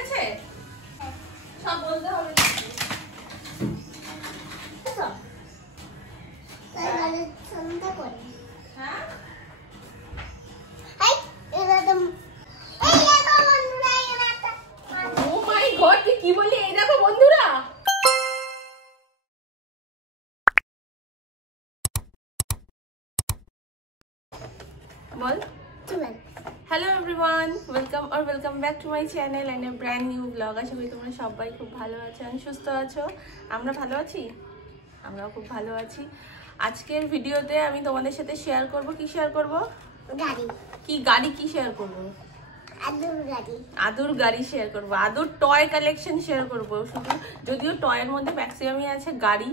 আছে সব বলতে হবে কি বলি এই দেখো বন্ধুরা বল हेलो एवरीवन वेलकम और welcome back to my channel and a brand new blog आशा करी तुम्हारा सबाई खूब भालो आछो सुस्थ आछो आमरा भालो आछि आमराओ खूब भालो आछि आजकेर भिडियोते आमी तोमादेर साथे शेयर करब कि शेयर करब गाड़ी की शेयर करब आदुर गाड़ी शेयर करब आदुर टय कालेक्शन शेयर करब शुधु যদিও টয়ের মধ্যে ম্যাক্সিমামই আছে গাড়ি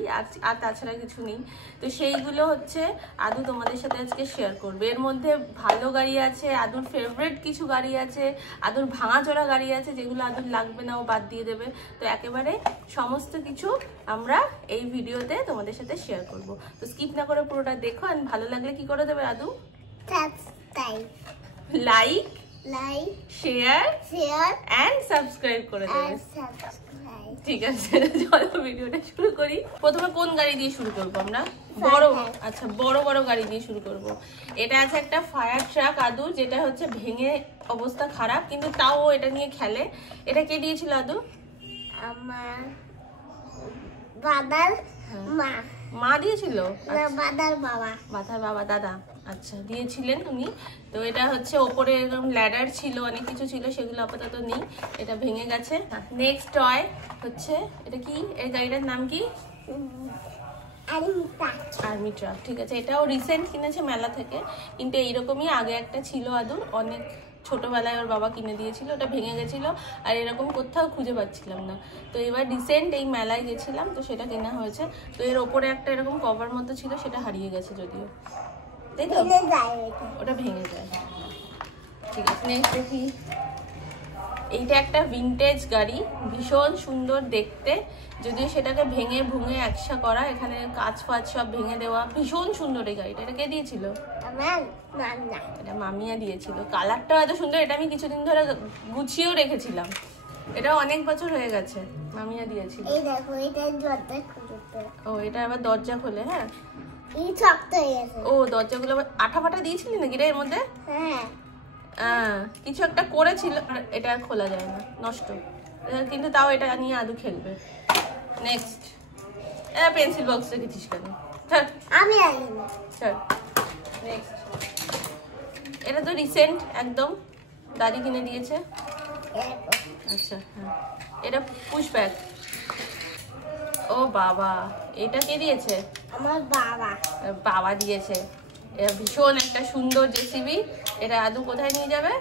আর তাছাড়া কিছু নেই তো সেইগুলো হচ্ছে আদু তোমাদের সাথে আজকে শেয়ার করব এর মধ্যে ভালো গাড়ি আছে আদুর ফেভারিট কিছু গাড়ি আছে আদুর ভাঙাচোরা গাড়ি আছে যেগুলো আদুর লাগবে না ও বাদ দিয়ে দেবে তো একেবারে সমস্ত কিছু আমরা এই ভিডিওতে তোমাদের সাথে শেয়ার করব তো স্কিপ না করে পুরোটা দেখো আর ভালো লাগলে কি করে দেবে আদু লাইক शेयर एंड सब्सक्राइब করে দেবে ঠিক আছে চলো ভিডিওটা শুরু করি প্রথমে কোন গাড়ি দিয়ে শুরু করব আমরা বড় আচ্ছা বড় বড় গাড়ি দিয়ে শুরু করব এটা আছে একটা ফায়ার ট্রাক আদু যেটা হচ্ছে ভেঙে অবস্থা খারাপ কিন্তু তাও এটা নিয়ে খেলে এটা কে দিয়েছিল আদু আমার বাবার মা দিয়েছিল না বাবার বাবা দাদা আচ্ছা দিয়েছিলেন উনি তো এটা হচ্ছে উপরে এরকম ল্যাডার ছিল অনেক কিছু ছিল সেগুলো আপাতত নেই এটা ভেঙে গেছে নেক্সট টয় হচ্ছে এটা কি এই গাড়িটার নাম কি আর্মি ট্রাক ঠিক আছে এটাও রিসেন্ট কিনেছে মেলা থেকে কিন্তু এইরকমই আগে একটা ছিল আদুর অনেক ছোটবেলায় ওর বাবা কিনে দিয়েছিল ওটা ভেঙে গেছিল আর এরকম কোথাও খুঁজে পাচ্ছিলাম না তো এবার রিসেন্ট এই মেলায় গেছিলাম তো সেটা কেনা হয়েছে তো এর ওপরে একটা এরকম কভার মতো ছিল সেটা হারিয়ে গেছে যদিও তাই তো ওটা ভেঙে যায় ঠিক আছে নেক্সট দেখি এইটা একটা ভিনটেজ গাড়ি ভীষণ সুন্দর দেখতে যদিও সেটাকে ভেঙে ভুঙে একসা করা এখানে কাঁচ ফাঁচ সব ভেঙে দেওয়া ভীষণ সুন্দর এই গাড়িটা এটা কে দিয়েছিল এটা মামিয়া দিয়েছিল কালারটা এত সুন্দর এটা আমি কিছুদিন ধরে গুছিয়েও রেখেছিলাম এটা অনেক বছর হয়ে গেছে মামিয়া দিয়েছিল ও এটা আবার দরজা খোলে হ্যাঁ ও দরজাগুলো আঠা ফাটা দিয়েছিলি নাকি রে এর মধ্যে কিছু একটা করেছিল এটা আর খোলা যায় না নষ্ট কিন্তু তাও এটা নিয়ে আদু খেলবে নেক্সট এটা পেন্সিল বক্স রেখেছিস কেন আমি নেক্সট এটা তো রিসেন্ট একদম দাদি কিনে দিয়েছে আচ্ছা হ্যাঁ এটা পুশ ব্যাগ ও বাবা এটা কে দিয়েছে আমার বাবা দিয়েছে এটা ভীষণ একটা সুন্দর জেসিবি এটা আদু কোথায় নিয়ে যাবে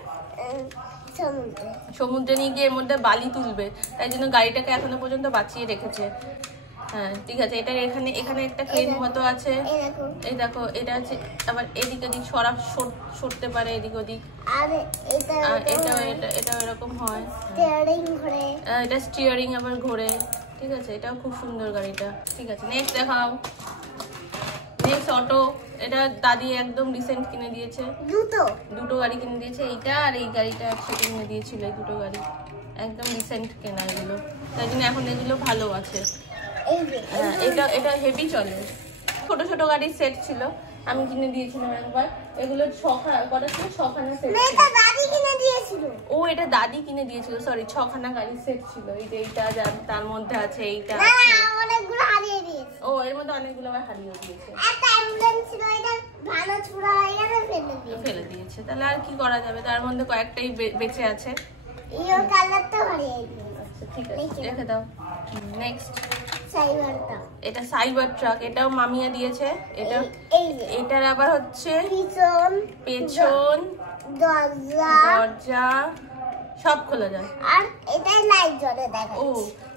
সমুদ্রে নিয়ে গিয়ে এর মধ্যে বালি তুলবে তাই জন্য গাড়িটাকে এখনো পর্যন্ত বাঁচিয়ে রেখেছে হ্যাঁ ঠিক আছে এটা এখানে একটা ক্রেন মতো আছে এই দেখো এটা আছে আবার এদিক ওদিক সরতে পারে এদিক ওদিক এটা এরকম হয় এটা স্টিয়ারিং আবার ঘোরে ঠিক আছে এটাও খুব সুন্দর গাড়িটা ঠিক আছে নেক্সট দেখাও নেক্সট অটো এটা দাদি একদম রিসেন্ট কিনে দিয়েছে দুটো গাড়ি কিনে দিয়েছে এইটা আর এই গাড়িটা একসাথে কিনে দিয়েছিল এই দুটো গাড়ি একদম রিসেন্ট কেনা এগুলো তাই জন্য এখন এগুলো ভালো আছে হ্যাঁ এটা হেভি চলে ছোট ছোট গাড়ির সেট ছিল আমি কিনে দিয়েছিলাম একবার এগুলো কটা ছিল 6খানা সেট ও এটা দাদি কিনে দিয়েছিল সরি 6খানা গাড়ির সেট ছিল এইটা তার মধ্যে আছে এইটা ও এর মধ্যে অনেকগুলো আবার হারিয়ে দিয়েছে ফেলে দিয়েছে তাহলে আর কি করা যাবে তার মধ্যে কয়েকটাই বেঁচে আছে আচ্ছা ঠিক আছে রেখে দাও নেক্সট এটা সাইবার ট্রাক এটাও মামিয়া দিয়েছে এটার আবার হচ্ছে পেছন দরজা সব খোলা যায় আর এটাই লাইট জ্বলে দেখো ও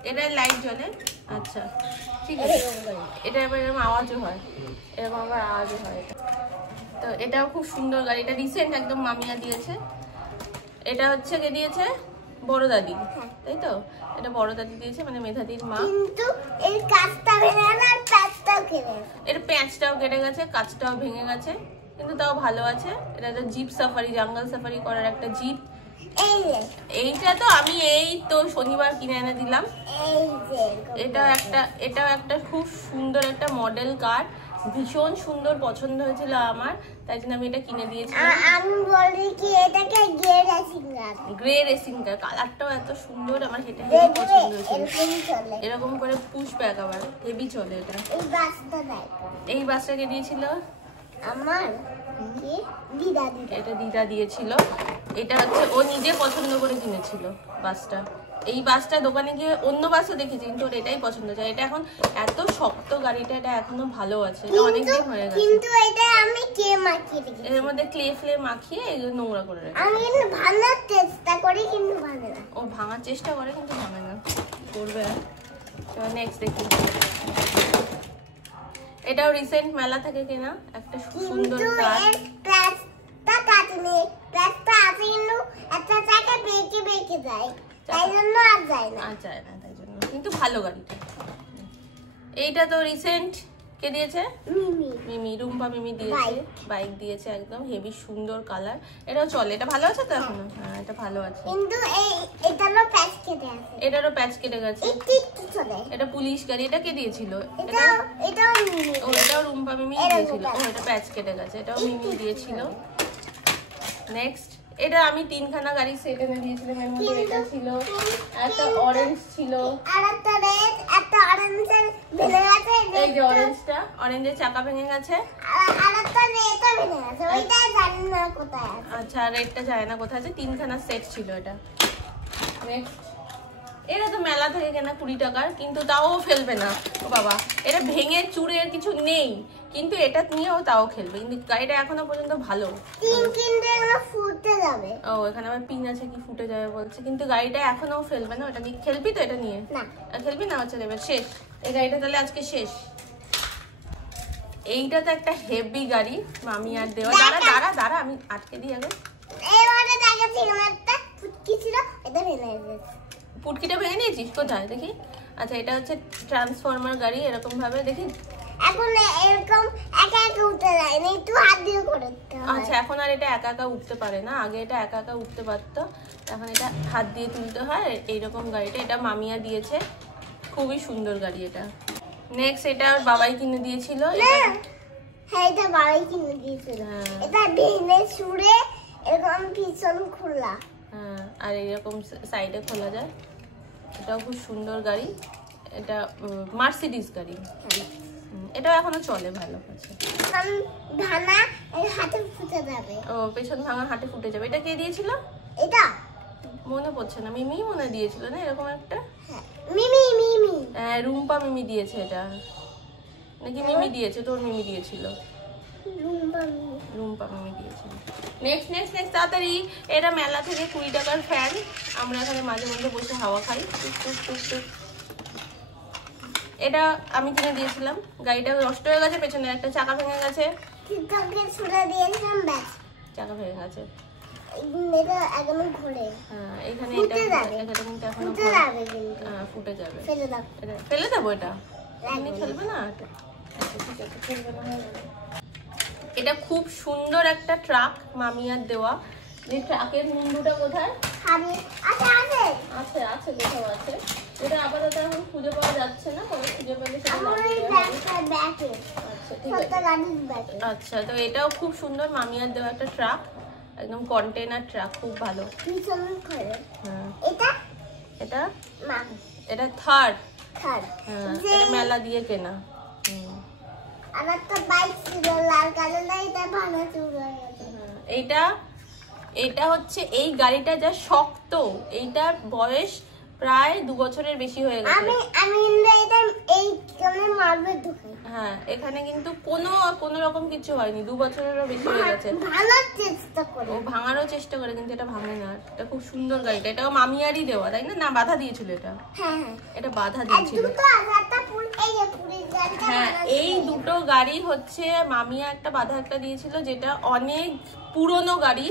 এটাই লাইট জ্বলে আচ্ছা ঠিক আছে এটা আবার এরকম আওয়াজও হয় তো এটাও খুব সুন্দর গাড়ি এটা রিসেন্ট একদম মামিয়া দিয়েছে এটা হচ্ছে কে দিয়েছে বড় দাদি তাই তো এটা বড় দাদি দিয়েছে মানে মেধাদির মা কিন্তু এই কাঁচটা ভেঙে গেছে আর প্যাঁচটাও কেটে গেছে এর প্যাঁচটাও কেটে গেছে কাঁচটাও ভেঙে গেছে কিন্তু তাও ভালো আছে এটা একটা জিপ সাফারি জঙ্গল সাফারি করার একটা জিপ এইটা তো আমি এই তো শনিবার কিনে এনে দিলাম। এটাও একটা খুব সুন্দর একটা মডেল কার, ভীষণ সুন্দর পছন্দ হয়েছিল আমার, তাই জন্য আমি এটা কিনে দিয়েছিলাম। আমি বলি কি এটাকে grey racing car, grey racing car, কালারটাও এত সুন্দর, আমার সেটা হেবি পছন্দ হয়েছিল। এরকম করে পুশ ব্যাক আবার হেভি চলে এটা। এই বাসটাকে দিয়েছিল আমার দিদা, এটা দিদা দিয়েছিল। এটা হচ্ছে ও নিজে পছন্দ করে কিনেছিল বাসটা। এই বাসটা দোকানে গিয়ে অন্য বাসও দেখেছি, কিন্তু ওর এটাই পছন্দ হয়েছে। এটা এখন এত শক্ত গাড়িটা, এটা এখনো ভালো আছে, এটা অনেকদিন হয়ে গেছে। কিন্তু এটা আমি কে মাখিয়ে রেখেছি, এর মধ্যে ক্লে ফ্লে মাখিয়ে এগুলো নোংরা করে রাখে। আমি কিন্তু ভাঙার চেষ্টা করি কিন্তু ভাঙে না। ও ভাঙার চেষ্টা করে কিন্তু ভাঙে না, করবে। নেক্সট দেখি, এটাও রিসেন্ট মেলা থেকে কেনা একটা সুন্দর কার। প্লাসটা কাটেনি, প্লাসটা আছে কিন্তু একটা জায়গা বেঁকে বেঁকে যায়, তাই জন্য আর যায় না। আর যায় না, তাই জন্য, কিন্তু ভালো গাড়িটা। এইটা তো রিসেন্ট কে দিয়েছে? মিমি, রুম্পা মিমি দিয়েছে, বাইক দিয়েছে, একদম হেভি সুন্দর কালার। এটাও চলে, এটা ভালো আছে তো এখনো? হ্যাঁ, এটা ভালো আছে, কিন্তু এটারও প্যাচ কেটে আছে। এটারও প্যাচ কেটে গেছে। একটু চলে। এটা পুলিশ গাড়ি, এটা কে দিয়েছিল? এটাও মিমি। ও, এটাও রুম্পা মিমি দিয়েছিল। ও, এটা প্যাচ কেটে গেছে, এটাও মিমি দিয়েছিল। নেক্সট, এটা আমি তিনখানা গাড়ি সেট এনে দিয়েছিলাম। এর মধ্যে এটা ছিল, একটা অরেঞ্জ ছিল, আর একটা রেড, একটা অরেঞ্জের ভেঙে গেছে। এই যে অরেঞ্জটা, অরেঞ্জের চাকা ভেঙে গেছে। আর একটা রেডটা ভেঙে গেছে, ওইটা জানি না কোথায় আছে। আচ্ছা, রেডটা যায় না কোথায় আছে। তিনখানা সেট ছিল এটা। নেক্সট, এটা তো মেলা থেকে কেনা 20 টাকার, কিন্তু তাও ফেলবে না। ও বাবা, এটা ভেঙে চুরে কিছু নেই, কিন্তু এটা নিয়েও তাও খেলবে। কিন্তু গাড়িটা এখনো পর্যন্ত ভালো। কিন্তু এগুলো ফুটে যাবে। ও, এখানে আবার পিন আছে, কি ফুটে যাবে বলছে, কিন্তু গাড়িটা এখনো ফেলবে না। ওটা কি খেলবি তো এটা নিয়ে? না, খেলবি না? আচ্ছা, এবার শেষ, এই গাড়িটা তাহলে আজকে শেষ। এইটা তো একটা হেভি গাড়ি, মামি আর দেওয়া। দাঁড়া আমি আটকে দিই আগে। এবারে দেখাচ্ছি, একটা ফুটকি ছিল, এটা ভেঙে গেছে। পুটকিটা ভেঙে নিয়েছিস কোথায় দেখি? আচ্ছা, এটা হচ্ছে ট্রান্সফরমার গাড়ি, এরকম ভাবে দেখি। এখন এরকম একা একা উঠতে যায় না, একটু হাত দিয়ে করতে হয়। আচ্ছা, এখন আর এটা একা একা উঠতে পারে না, আগে এটা একা একা উঠতে পারতো, এখন এটা হাত দিয়ে তুলতে হয়। এইরকম গাড়িটা, এটা মামিয়া দিয়েছে, খুবই সুন্দর গাড়ি এটা। নেক্সট, এটা ওর বাবাই কিনে দিয়েছিল। হ্যাঁ, এটা বাবাই কিনে দিয়েছিল। এটা ভেঙে ছুঁড়ে এরকম পিছন খোলা, হ্যাঁ, আর এইরকম সাইডে খোলা যায়। এটাও খুব সুন্দর গাড়ি, এটা মার্সিডিজ গাড়ি। এটাও এখনো চলে, ভালো আছে। ভাঙা হাতে ফুটে যাবে। ও, পেছন ভাঙা হাতে ফুটে যাবে। এটা কে দিয়েছিল? এটা মনে পড়ছে না, মিমি মনে দিয়েছিল না এরকম একটা? মিমি। হ্যাঁ, রুম্পা মিমি দিয়েছে এটা, নাকি মিমি দিয়েছে? তোর মিমি দিয়েছিল, রুম্পা মিমি দিয়েছিল। নেক্সট তাড়াতাড়ি, এটা মেলা থেকে 20 টাকার ফ্যান। আমরা এখানে মাঝে মধ্যে বসে হাওয়া খাই। এটা আমি কিনে দিয়েছিলাম। গাড়িটা নষ্ট হয়ে গেছে, পেছনে একটা চাকা ভেঙে গেছে, চাকা ভেঙে গেছে। এটা এখনো ঘোরে। হ্যাঁ, এখানে এটা কিন্তু এখনো ফুটে যাবে। ফেলে দেবো এটা? খেলবে না? ঠিক আছে, খেলবে না। এটা খুব সুন্দর একটা ট্রাক, মামিয়ার দেওয়া। যে ট্রাকের মুন্ডুটা কোথায়? আছে কোথাও আছে। এটা আপাতত এখন খুঁজে পাওয়া যাচ্ছে না, পরে খুঁজে পেলে সেটা লাগিয়ে দেওয়া হবে। আচ্ছা, ঠিক আছে। আচ্ছা, তো এটাও খুব সুন্দর, মামিয়ার দেওয়া একটা ট্রাক, একদম কন্টেনার ট্রাক, খুব ভালো। এটা থার্ড। হ্যাঁ, এটা মেলা দিয়ে কেনা। আর একটা বাইক ছিল লাল কালার, এটা ভাঙা চুরা গেছে। এটা হচ্ছে এই গাড়িটা যা শক্ত, এইটার বয়স প্রায় 2 বছরের বেশি হয়ে গেছে। আমি এটা এই কেমন মারবে ঢুকাই। হ্যাঁ, এখানে কিন্তু কোনো রকম কিছু হয়নি, 2 বছরেরও বেশি হয়ে গেছে। ভাঙার চেষ্টা করে, ও ভাঙারও চেষ্টা করে, কিন্তু এটা ভাঙে না। এটা খুব সুন্দর গাড়িটা, এটাও মামিয়ারই দেওয়া, তাই না? না, বাধা দিয়েছিল এটা? হ্যাঁ, এটা বাধা দিয়েছিল। হ্যাঁ, এই দুটো গাড়ি হচ্ছে মামিয়া একটা বাধা একটা দিয়েছিল, যেটা অনেক পুরনো গাড়ি।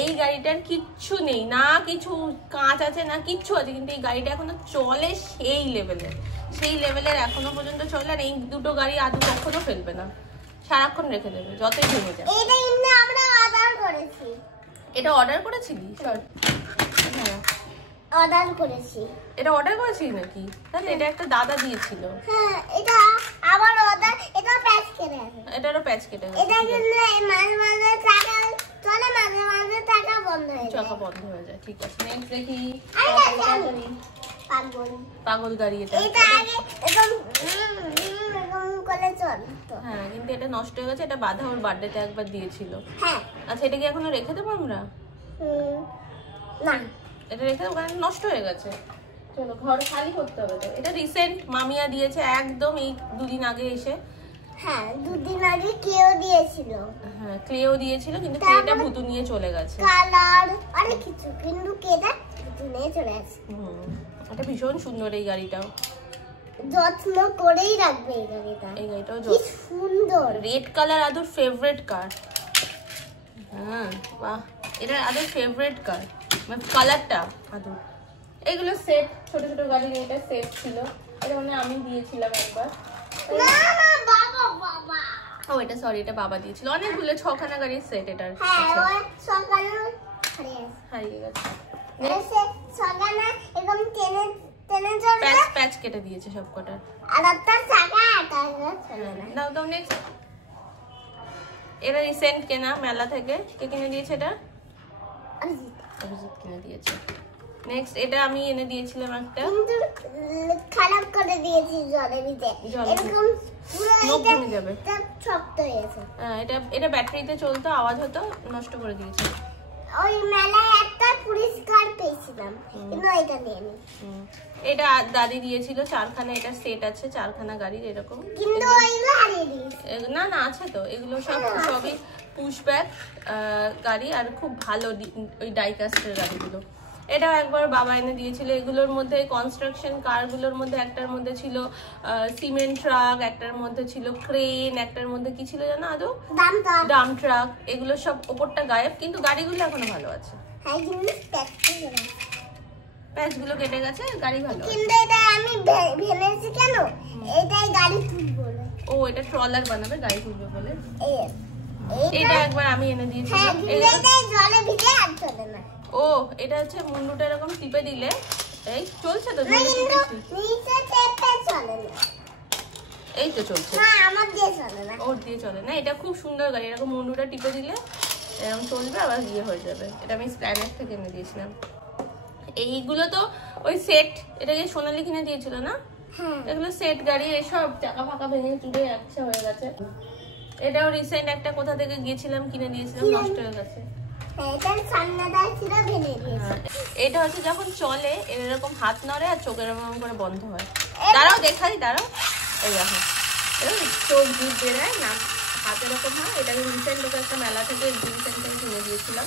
এই গাড়িটার কিচ্ছু নেই, না কিছু কাঁচ আছে না কিচ্ছু আছে, কিন্তু এই গাড়িটা এখনো চলে সেই লেভেলের এখনো পর্যন্ত চলে। আর এই দুটো গাড়ি আদৌ কখনো ফেলবে না, সারাক্ষণ রেখে দেবে, যতই ভেঙে যায়। এটা অর্ডার করেছি। এটা অর্ডার করেছিলি? হ্যাঁ অর্ডার করেছি। এটা অর্ডার করেছিস নাকি? তাহলে এটা একটা দাদা দিয়েছিল। হ্যাঁ এটা আবার অর্ডার, এটা প্যাচ কেটে আছে। এটারও প্যাচ কেটে গেছে। এটা কিন্তু মাঝে মাঝে টাকা চলে, মাঝে মাঝে টাকা বন্ধ হয়ে যায়। চাকা বন্ধ হয়ে যায়। ঠিক আছে, নেক্সট দেখি। পাগল গাড়ি এটা। এটা আগে এরকম এরকম করে চলতো। হ্যাঁ কিন্তু এটা নষ্ট হয়ে গেছে। এটা বাধা ওর বার্থডেতে একবার দিয়েছিল। হ্যাঁ। আচ্ছা এটা কি এখনো রেখে দেবো আমরা? না এটা রেখে দেবো কারণ নষ্ট হয়ে গেছে। চলো ঘর খালি করতে হবে তো। এটা রিসেন্ট মামিয়া দিয়েছে একদম এই 2 দিন আগে এসে। হ্যাঁ 2 দিন আগে কেউ দিয়েছিল। হ্যাঁ ক্লেও দিয়েছিল কিন্তু ক্লেটা ভুতু নিয়ে চলে গেছে। কালার অনেক কিছু কিন্তু কেটা ভুতু নিয়ে চলে গেছে। এটা ভীষণ সুন্দর এই গাড়িটাও। যত্ন করেই রাখবে এই গাড়িটা। এই গাড়িটাও কি সুন্দর। রেড কালার আদুর ফেভারিট কার। হ্যাঁ বাহ, এটা আদুর ফেভারিট কার, মানে কালারটা আদুর। এগুলো সেট, ছোট ছোট গাড়ির এটা সেট ছিল। এটা মানে আমি দিয়েছিলাম একবার। না না বাবা বাবা। ও এটা সরি, এটা বাবা দিয়েছিল। অনেকগুলো 6খানা গাড়ির সেট এটার। হ্যাঁ ওই সকালে হারিয়ে গেছে। এসে সকালে এরকম টেনে টেনে চলবে। প্যাচ কেটে দিয়েছে সবকটা। আর তার চাকা আটা চলে না। দাও দাও নেক্সট। এটা রিসেন্ট কেনা মেলা থেকে। কে কিনে দিয়েছে এটা? অভিজিৎ কিনে দিয়েছে। নেক্সট এটা আমি এনে দিয়েছিলাম একটা, কিন্তু খারাপ করে দিয়েছি জলে ভিজে। এরকম পুরো এটা যাবে শক্ত হয়ে গেছে। এটা ব্যাটারিতে চলতো, আওয়াজ হতো, নষ্ট করে দিয়েছে। ওই মেলায় একটা পুরস্কার পেয়েছিলাম কিন্তু এটা নিয়ে নি। এটা দাদি দিয়েছিল 4খানা। এটা সেট আছে 4খানা গাড়ির এরকম। কিন্তু ওইগুলো হারিয়ে দিয়েছি। না না আছে তো, এগুলো সবই পুশব্যাক গাড়ি আর খুব ভালো ওই ডাইকাস্টের গাড়িগুলো। এটাও একবার বাবা এনে দিয়েছিল। এগুলোর মধ্যে কনস্ট্রাকশন কারগুলোর মধ্যে একটার মধ্যে ছিল সিমেন্ট ট্রাক, একটার মধ্যে ছিল ক্রেন, একটার মধ্যে কি ছিল জানো আদৌ? Dump truck. এগুলো সব ওপরটা গায়েব কিন্তু গাড়িগুলো এখনো ভালো আছে। হ্যাঁ কিন্তু প্যাচগুলো কেটে গেছে, গাড়ি ভালো আছে। কিন্তু এটা আমি ভেবেছি কেন এটাই গাড়ি তুলবো না। ও এটা ট্রলার বানাবে গাড়ি তুলবে বলে। এটা একবার আমি এনে দিয়েছিলাম। হ্যাঁ কিন্তু এটা জলে ভিজে আর চলে না। ও এটা হচ্ছে মুন্ডুটা এরকম টিপে দিলে এই চলছে তো। নিচে চেপে চলে না। এই তো চলছে। না আমার দিয়ে চলে না। ওর দিয়ে চলে না। এটা খুব সুন্দর গাড়ি। এরকম মুন্ডুটা টিপে দিলে এরকম চলবে, আবার গিয়ে হয়ে যাবে। এটা আমি স্প্ল্যানেট থেকে এনে দিয়েছিলাম। এইগুলো তো ওই সেট, এটাকে সোনালি কিনে দিয়েছিল না? হ্যাঁ এগুলো সেট গাড়ি। এসব চাকা ফাঁকা ভেঙে চুড়ে একসা হয়ে গেছে। এটাও রিসেন্ট একটা কোথা থেকে গিয়েছিলাম কিনে দিয়েছিলাম, নষ্ট হয়ে গেছে। এটা হচ্ছে যখন চলে এরকম হাত নড়ে আর চোখের এরকম করে বন্ধ হয়। দাঁড়াও দেখাই, দাঁড়াও। এই দেখো চোখ দুধ বেরোয় না, হাত এরকম হয়। এটা রিসেন্ট একটা মেলা থেকে রিসেন্ট থেকে কিনে দিয়েছিলাম।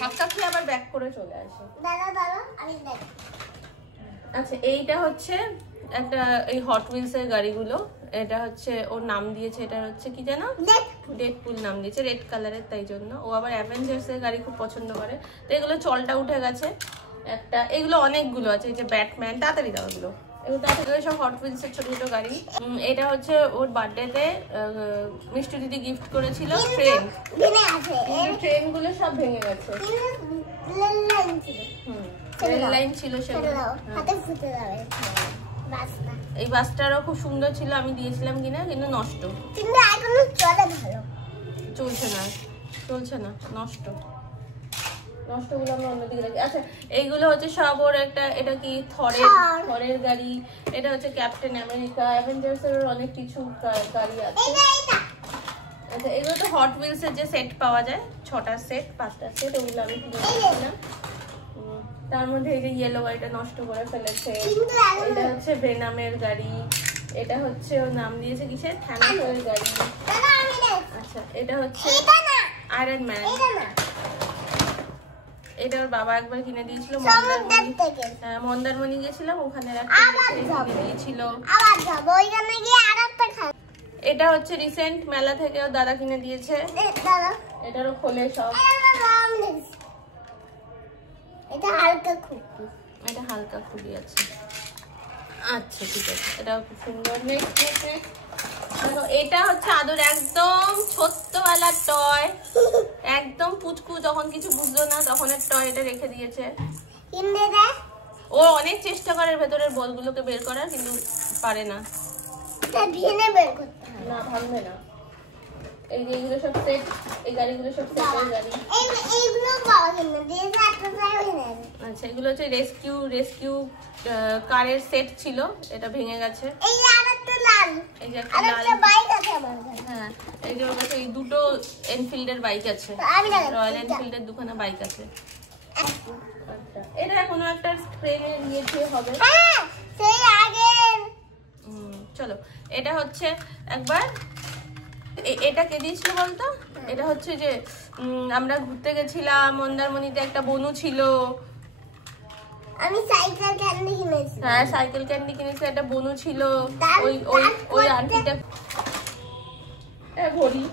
ধাক্কা খেয়ে আবার ব্যাক করে চলে আসে। আচ্ছা এইটা হচ্ছে একটা এই হট হুইলস এর গাড়িগুলো। এটা হচ্ছে ওর নাম দিয়েছে, এটা হচ্ছে কি জানো? ডেডপুল নাম দিয়েছে, রেড কালারের, তাই জন্য। ও আবার অ্যাভেঞ্জার্স এর গাড়ি খুব পছন্দ করে। তো এগুলো চলটা উঠে গেছে একটা। এগুলো অনেকগুলো আছে, এই যে ব্যাটম্যান, তাড়াতাড়ি দাও এগুলো। এগুলো তাড়াতাড়ি সব হট হুইলস এর ছোট ছোট গাড়ি। এটা হচ্ছে ওর বার্থডেতে মিষ্টি দিদি গিফট করেছিল ট্রেন। ট্রেন গুলো সব ভেঙে গেছে। রেল লাইন ছিল সেগুলো। এই বাসটারও খুব সুন্দর ছিল, আমি দিয়েছিলাম কিনা, কিন্তু নষ্ট। কিন্তু এখনো চলে ভালো। চলছে না, চলছে না, নষ্ট। নষ্টগুলো আমরা অন্যদিকে রাখি। আচ্ছা এইগুলো হচ্ছে সব ওর একটা, এটা কি থরের গাড়ি। এটা হচ্ছে ক্যাপ্টেন আমেরিকা, অ্যাভেঞ্জার্স এর অনেক কিছু গাড়ি আছে। আচ্ছা এগুলো তো হট হুইলস এর যে সেট পাওয়া যায়, 6টা সেট 5টা সেট, ওগুলো আমি কিনে দিয়েছিলাম। তার মধ্যে এই যে ইয়েলো গাড়িটা নষ্ট করে ফেলেছে। এটা হচ্ছে ভেনামের গাড়ি। এটা হচ্ছে ওর নাম দিয়েছে কিসের, থ্যানোসের গাড়ি। আচ্ছা এটা হচ্ছে আয়রন ম্যান। এটা ওর বাবা একবার কিনে দিয়েছিল মন্দারমণি গেছিলাম, ওখানে কিনে দিয়েছিল। এটা হচ্ছে রিসেন্ট মেলা থেকে ওর দাদা কিনে দিয়েছে। এটারও খোলে সব। এটা হালকা খুবই, এটা হালকা খুবই আছে। আচ্ছা ঠিক আছে, এটাও খুব সুন্দর। নেক্সট এটা হচ্ছে আদর একদম ছোট্টবেলার টয়, একদম পুচকু, যখন কিছু বুঝলো না তখন টয় এটা রেখে দিয়েছে। ও অনেক চেষ্টা করে ভেতরের বলগুলোকে বের করার, কিন্তু পারে না। না, ভাঙবে না। এই যে এইগুলো সব সেট, এই গাড়িগুলো সব সেটের গাড়ি। আচ্ছা, এগুলো হচ্ছে রেস্কিউ কারের সেট ছিল, এটা ভেঙে গেছে। এই যে একটা লাল, হ্যাঁ, এই যে ওর কাছে এই দুটো এনফিল্ডের বাইক আছে, রয়্যাল এনফিল্ডের দুখানা বাইক আছে। আচ্ছা, এটা কোনো একটা ট্রেনে নিয়ে হবে। চলো, এটা হচ্ছে একবার এটা কে দিয়েছিল বলতো? এটা হচ্ছে যে আমরা ঘুরতে গেছিলাম মন্দারমণিতে, একটা বনু ছিল, আমি সাইকেল ক্যান্ডি কিনেছি। হ্যাঁ, সাইকেল ক্যান্ডি কিনেছি, একটা বনু ছিল। ওই আন্টিটা ঘড়ি।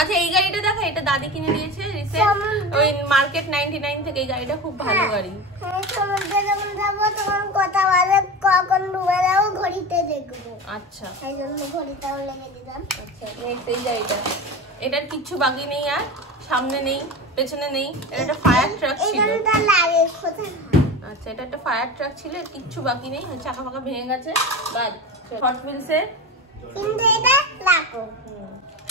আচ্ছা, এই গাড়িটা দেখো, এটা দাদি কিনে দিয়েছে রিসেন্ট, ওই মার্কেট 99 থেকে। এই গাড়িটা খুব ভালো গাড়ি। সমুদ্রে যখন যাবো তখন কথা বলে কখন ডুবে যাবো ঘড়িতে দেখবো। আচ্ছা, সেই জন্য ঘড়িটাও লেগে দিলাম। আচ্ছা, নেক্সট এই গাড়িটা, এটার কিচ্ছু বাকি নেই, আর সামনে নেই, পেছনে নেই। এটা একটা ফায়ার ট্রাক ছিল। এটা লাগে কোথায়? আচ্ছা, এটা একটা ফায়ার ট্রাক ছিল, কিচ্ছু বাকি নেই, চাকা ফাকা ভেঙে গেছে। বাদ হট হুইলসে, কিন্তু এটা লাকো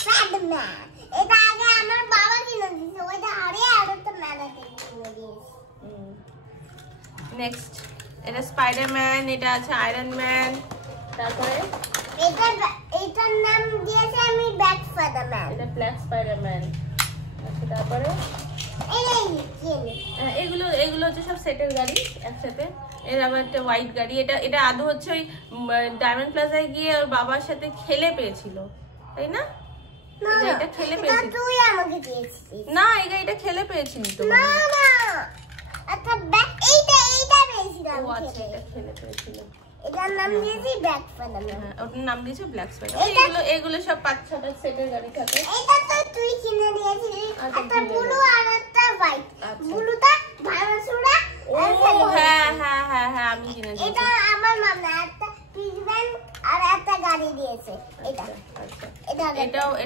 স্পাইডারম্যান। এটা আগে আমার বাবা কিনে দিয়েছে, ওইটা হারিয়ে আর একটা মেলা থেকে কিনে দিয়েছে। নেক্সট এটা স্পাইডারম্যান, এটা আছে আয়রন ম্যান। তারপরে এটার নাম দিয়েছে আমি ব্ল্যাক স্পাইডারম্যান। এটা ব্ল্যাক স্পাইডারম্যান। আচ্ছা, তারপরে এগুলো হচ্ছে সব সেটের গাড়ি একসাথে। এর আবার একটা হোয়াইট গাড়ি, এটা আদৌ হচ্ছে ওই ডায়মন্ড প্লাজায় গিয়ে ওর বাবার সাথে খেলে পেয়েছিল, তাই না? এটা খেলে পেয়েছিল। তুই আমাকে দিয়েছিস না, এই গাড়িটা খেলে পেয়েছিলি তো। না না, আচ্ছা এইটা পেয়েছিলাম। ও আচ্ছা, এটা খেলে পেয়েছিল। এটার নাম দিয়েছি ব্ল্যাক স্পাইডারম্যান। হ্যাঁ, ওটার নাম দিয়েছে ব্ল্যাক স্পাইডারম্যান। এগুলো সব 5-6টা সেটের গাড়ি থাকে। এটা তো তুই কিনে দিয়েছিস, একটা ব্লু আর একটা হোয়াইট। ব্লুটা ভাঙাচোরা। ও হ্যাঁ হ্যাঁ হ্যাঁ হ্যাঁ, আমি কিনে দিয়েছি। এটা আমার মামা একটা পিজম্যান আর একটা গাড়ি দিয়েছে। এটা আচ্ছা,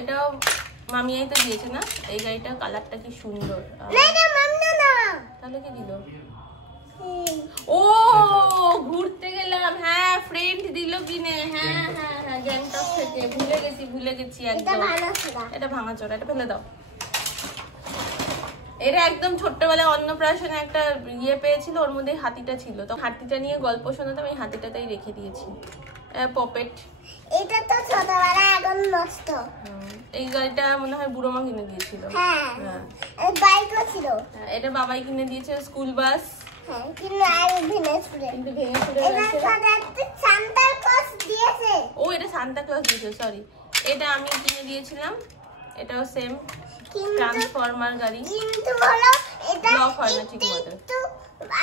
এটাও মামিয়াই তো দিয়েছে না? এই গাড়িটার কালারটা কি সুন্দর। না না, মাম্মা না। তাহলে কি দিল? ও ঘুরতে গেলাম, হ্যাঁ, ফ্রেন্ড দিল কিনে। হ্যাঁ হ্যাঁ হ্যাঁ, গ্যাংটক থেকে। ভুলে গেছি একদম। এটা ভাঙাচোরা, এটা ফেলে দাও। এটা একদম ছোট্টবেলায় অন্নপ্রাশনে একটা ইয়ে পেয়েছিল, ওর মধ্যে হাতিটা ছিল, তো হাতিটা নিয়ে গল্প শোনাতাম, এই হাতিটাতেই রেখে দিয়েছি। পপেট। এটা তো ছোটবেলায় এখন নষ্ট। এই গাড়িটা মনে হয় বুড়ো মা কিনে দিয়েছিল। হ্যাঁ, এই বাইকও ছিল। এটা বাবাই কিনে দিয়েছে, স্কুল বাস। হ্যাঁ, কিন্তু আর ভেঙে পড়ে গেছে। এটা সান্তা ক্লজ দিয়েছে। ও, এটা সান্তা ক্লজ দিয়েছে, সরি। এটা আমি কিনে দিয়েছিলাম, এটাও সেম ট্রান্সফরমার গাড়ি। কিন্তু বলো এটা লক হয় না ঠিক মতো, একটু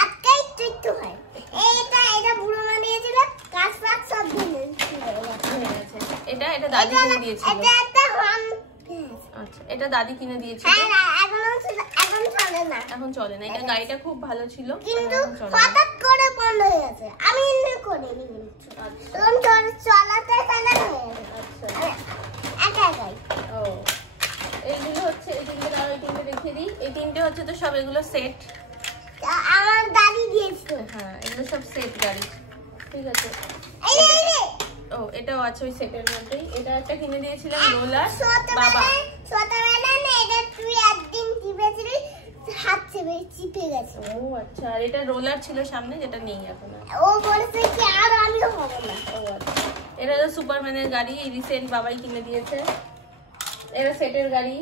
আটকাই একটু হয়। এটা বুড়ো মা দিয়েছিল, কাজ পাক সব ভেঙে গেছে। এটা দাদি কিনে দিয়েছিল। এটা একটা হর্ন। আচ্ছা, এটা দাদি কিনে দিয়েছিল। হ্যাঁ, এখন চলে না। এখন চলে না। এটা গাড়িটা খুব ভালো ছিল, কিন্তু হঠাৎ করে বন্ধ হয়ে গেছে। আমি এমনি করিনি, তখন চলাতে চালা হয়ে গেছে। আচ্ছা, একাই। ও, এইগুলো হচ্ছে, এই তিনটে দাও, এই তিনটে রেখে দিই। এই তিনটে হচ্ছে তো সব এগুলো সেট, আমার দাদি দিয়েছিল। হ্যাঁ, এগুলো সব সেট গাড়ি, ঠিক আছে। ও, এটাও আছে ওই সেটের মধ্যেই। এটা একটা কিনে দিয়েছিলাম রোলার, বাবা। ছোটবেলায় না, এটা তুই একদিন টিপেছিলি, হাত চিপে গেছে। ও আচ্ছা, আর এটা রোলার ছিল সামনে, যেটা নেই এখন। ও বলেছে কি আর আমিও হব না। ও আচ্ছা, এটা তো সুপারম্যানের গাড়ি, এই রিসেন্ট বাবাই কিনে দিয়েছে। এটা সেটের গাড়ি।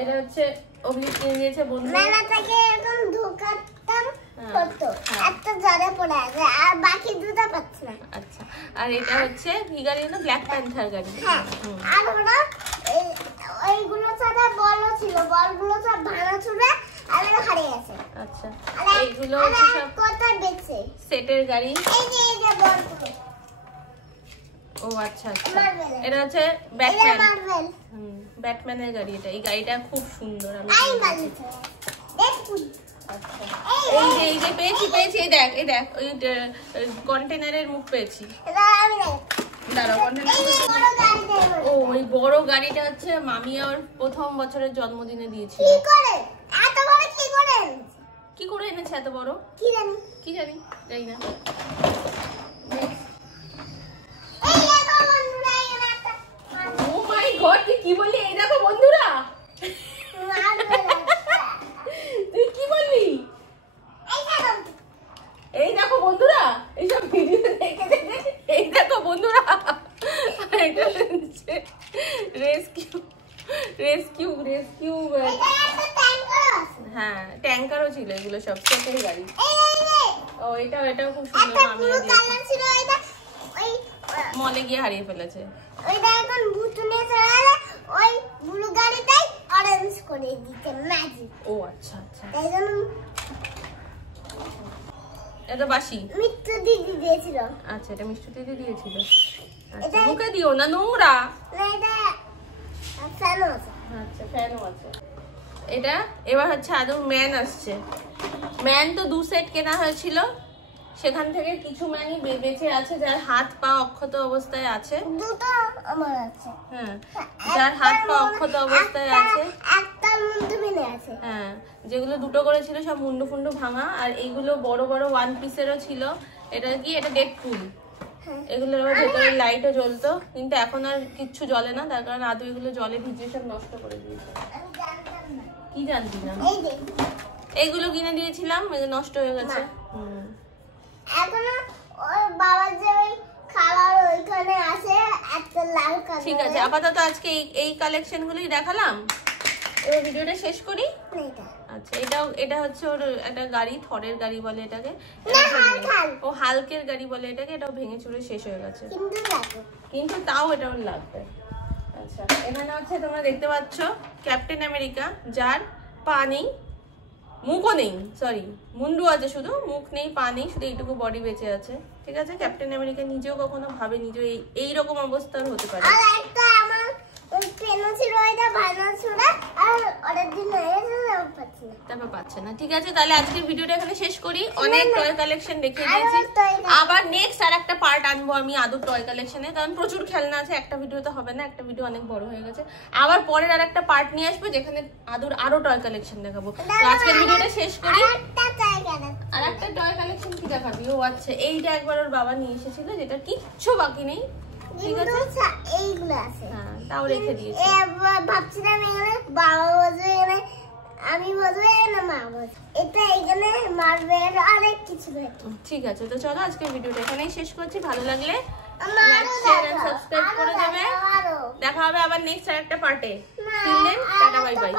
এটা হচ্ছে অভিজিৎ কিনে দিয়েছে বন্ধু। মেলা থেকে এরকম ঢোকাতাম করতো, একটা জলে পড়ে আছে আর বাকি দুটো পাচ্ছে না। আচ্ছা, আর এটা হচ্ছে কি গাড়ি না, ব্ল্যাক প্যান্থার গাড়ি। হ্যাঁ, আর ওরা এইগুলো ছাড়া বলও ছিল, বলগুলো সব ভাঙাচোরা আর হারিয়ে গেছে। আচ্ছা, এইগুলো হচ্ছে সব কোথায় দেখছে সেটের গাড়ি। এই যে বলগুলো। ও আচ্ছা আচ্ছা, এটা হচ্ছে ব্যাটম্যান। ব্যাটম্যানের গাড়ি এটা। এই গাড়িটা খুব সুন্দর, আমি আচ্ছা এই যে পেয়েছি এই দেখ ওই কন্টেনারের মুখ পেয়েছি। দাঁড়াও, ও ওই বড় গাড়িটা হচ্ছে মামি আর প্রথম বছরের জন্মদিনে দিয়েছিল। কি করে এনেছে এত বড়? কি জানি যাই না। ও মাই গড, তুই কি বললি? এই দেখো বন্ধুরা, তুই কি বললি? এই দেখো বন্ধুরা, এইসব ভিডিও দেখে এই দেখো বন্ধুরা, এটা হচ্ছে রেস্কিউ হ্যাঁ, ট্যাঙ্কারও ছিল, এগুলো সব সেকেন্ড গাড়ি। ও এটাও খুব সুন্দর, মামিয়া দিয়েছে। মলে গিয়ে হারিয়ে ফেলেছে। ওইটা এখন বুটুনে চড়ালে ওই ব্লু গাড়িটাই অরেঞ্জ করে দিতে ম্যাজিক। ও আচ্ছা আচ্ছা, তাই জন্য এটা বাসি মিষ্টি দিদি দিয়েছিল। আচ্ছা, এটা মিষ্টি দিদি দিয়েছিল। আচ্ছা, মুখে দিও না, নোংরা। না, এটা ফ্যানও আছে। আচ্ছা, ফ্যানও আছে। এটা এবার হচ্ছে আদৌ ম্যান আসছে। ম্যান তো 2 সেট কেনা হয়েছিল, সেখান থেকে কিছু ম্যানই বেঁচে আছে, যার হাত পা অক্ষত অবস্থায় আছে। দুটো আমার আছে। হ্যাঁ, যার হাত পা অক্ষত অবস্থায় আছে, একটা মুন্ডু মিলে আছে। হ্যাঁ, যেগুলো দুটো করে ছিল সব মুন্ডু ফুন্ডু ভাঙা, আর এইগুলো বড় বড় 1 পিসেরও ছিল। এটা কি? এটা ডেডপুল। এগুলোর ভেতরে লাইটও জ্বলতো, কিন্তু এখন আর কিচ্ছু জ্বলে না, তার কারণ আদৌ এগুলো জলে ভিজিয়ে সব নষ্ট করে দিয়েছে। কি জানতি না? এইগুলো কিনে দিয়েছিলাম, এগুলো নষ্ট হয়ে গেছে। এখনো ওর বাবার যে ওই খাবার ওইখানে আছে একটা লাল কালার। ঠিক আছে, আপাতত আজকে এই কালেকশন গুলোই দেখালাম। এবার ভিডিওটা শেষ করি। আচ্ছা, এটা হচ্ছে ওর একটা গাড়ি, থরের গাড়ি বলে এটাকে। ও হালকের গাড়ি বলে এটাকে। এটাও ভেঙে চুরে শেষ হয়ে গেছে, কিন্তু তাও এটা ওর লাগবে। আচ্ছা, এখানে হচ্ছে তোমরা দেখতে পাচ্ছ ক্যাপ্টেন আমেরিকা, যার পা নেই, মুখও নেই, সরি মুন্ডু আছে শুধু, মুখ নেই, পা নেই, শুধু এইটুকু বডি বেঁচে আছে। ঠিক আছে, ক্যাপ্টেন আমেরিকা নিজেও কখনো ভাবেনি যে এইরকম অবস্থার হতে পারে। আর একটা আমার ওই পেনও ছিল, ওইটা ভালো ছিল, আর অনেক দিন হয়ে গেছে পাচ্ছি না, তারপর পাচ্ছে না। ঠিক আছে, তাহলে আজকের ভিডিওটা এখানে শেষ করি। অনেক টয় কালেকশন দেখিয়ে দিয়েছি, আবার নেক্সট আর একটা পার্ট আনবো আমি আদুর টয় কালেকশনে, কারণ প্রচুর খেলনা আছে, একটা ভিডিও তো হবে না, একটা ভিডিও অনেক বড় হয়ে গেছে। আবার পরের আর একটা পার্ট নিয়ে আসবো, যেখানে আদুর আরো টয় কালেকশন দেখাবো। তো আজকের ভিডিওটা শেষ করি। আর একটা টয় কালেকশন কি দেখাবি? ও আচ্ছা, এইটা একবার ওর বাবা নিয়ে এসেছিল, যেটা কিচ্ছু বাকি নেই। ঠিক আছে, এইগুলো আছে, হ্যাঁ, তাও রেখে দিয়েছি। ভাবছিলাম এখানে বাবা বসবে, এখানে আমি বসবো, এখানে মা বসবে, এটা এখানে মারবে, অনেক কিছু থাকে। ঠিক আছে, তো চলো আজকের ভিডিওটা এখানেই শেষ করছি। ভালো লাগলে লাইক, শেয়ার এন্ড সাবস্ক্রাইব করে দেবে। দেখা হবে আবার নেক্সট আরেকটা পার্টে। Till then, tata, bye by.